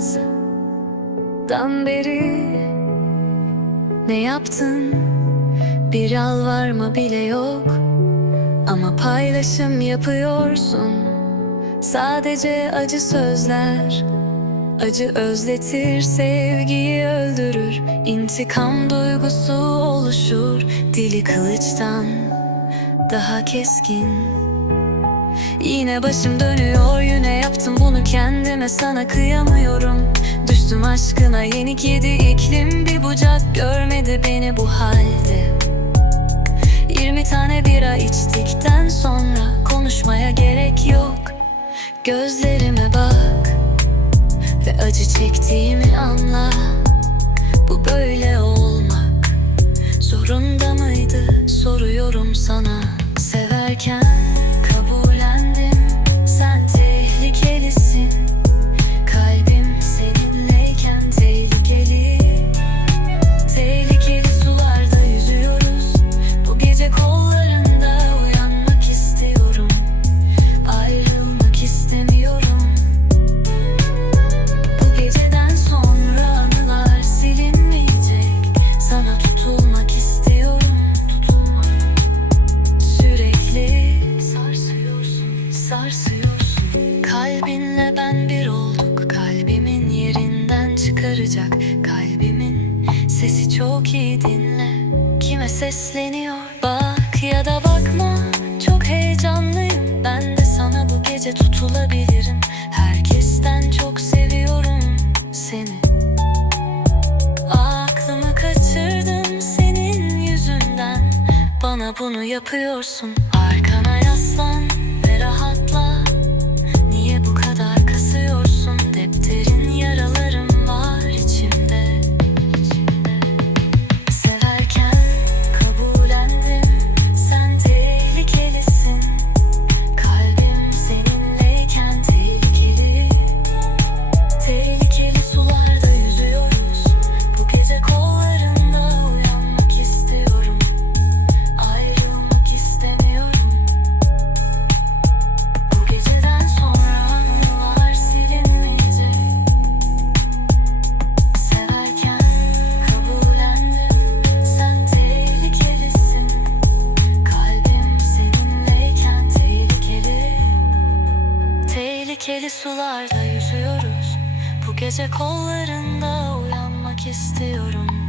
sabahtan beri Ne yaptın? Bir yalvarma bile yok Ama paylaşım yapıyorsun. Sadece acı sözler Acı özletir, sevgiyi öldürür. İntikam duygusu oluşur Dili kılıçtan daha keskin Yine başım dönüyor yine yaptım bunu kendime. Sana kıyamıyorum. Düştüm aşkına yenik yedi iklim bir bucak görmedi beni bu halde. 20 tane bira içtikten sonra konuşmaya gerek yok. Gözlerime bak ve acı çektiğimi anla. Bu böyle olmak zorunda mıydı? Soruyorum sana Ben bir olduk Kalbimin yerinden çıkaracak. Kalbimin sesi çok iyi dinle. Kime sesleniyor? Bak ya da bakma. Çok heyecanlıyım. Ben de sana bu gece tutulabilirim. Herkesten çok seviyorum seni. Aklımı kaçırdım senin yüzünden. Bana bunu yapıyorsun. Arkana yaslan Sularda yüzüyoruz. Bu gece kollarında uyanmak istiyorum